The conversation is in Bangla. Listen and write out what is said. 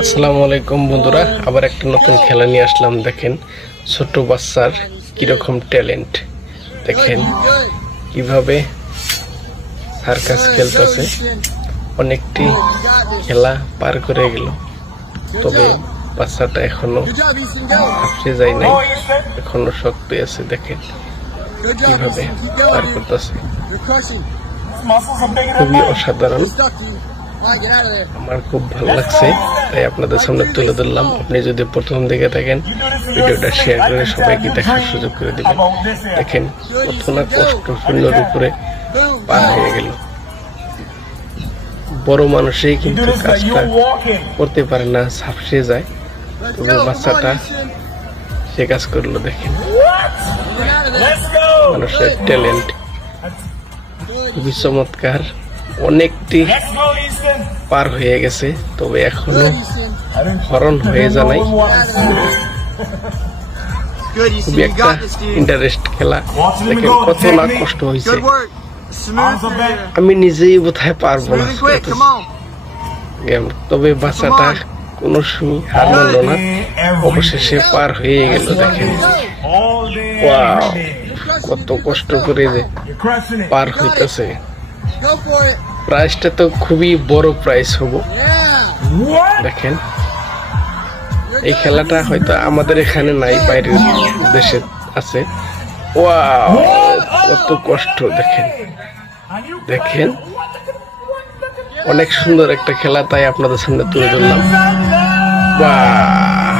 আসসালামু আলাইকুম বন্ধুরা, আবার একটা নতুন খেলা নিয়ে আসলাম। দেখেন ছোট বাচ্চার কিরকম ট্যালেন্ট, দেখেন কিভাবে সার্কাস খেলতেছে। অনেকটি খেলা পার করে গেল, তবে বাচ্চাটা এখনো হাঁপসে যায় নাই, এখনো শক্ত আছে। দেখেন কিভাবে পার করতেছে, খুবই অসাধারণ। আমার খুব ভালো লাগছে, তাই আপনাদের সামনে তুলে ধরলাম। আপনি যদি প্রথম দিকে থাকেন, ভিডিওটা শেয়ার করে সবাইকে দেখার সুযোগ করে দিবেন। দেখেন কত না কষ্ট শূন্যর উপরে পার হয়ে গেল। বড় মানুষই কিন্তু কাজটা করতে পারে না, ঝাপসে যায়, তবে বাচ্চাটা সে কাজ করলো। দেখেন মানুষের ট্যালেন্ট খুবই চমৎকার। অনেকটি পার হয়ে গেছে, তবে এখনো হরণ হয়ে জানাই। খুবই একটা ইন্টারেস্ট খেলা। দেখেন কত না কষ্ট হয়েছে, আমি নিজেই বোধহয় পারবো না গেম, তবে বাচ্চাটা কোনো সময় হার মানল না, অবশেষে পার হয়ে গেল। দেখেন ওয়াও, কত কষ্ট করে যে পার হইতেছে। প্রাইসটা তো খুবই বড় প্রাইস হবো। দেখেন এই খেলাটা হয়তো আমাদের এখানে নাই, বাইরের দেশে আছে। ওয়াও, কত কষ্ট। দেখেন দেখেন অনেক সুন্দর একটা খেলা, তাই আপনাদের সামনে তুলে ধরলাম। বাহ।